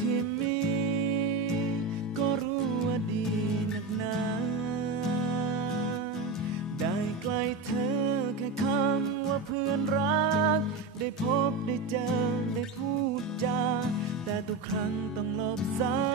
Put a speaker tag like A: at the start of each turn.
A: ที่มี ก็รู้ว่าดีนักหนา ได้ใกล้เธอแค่คำว่าเพื่อนรัก ได้พบได้เจอได้พูดจา แต่ทุกครั้งต้องลบซ้ำ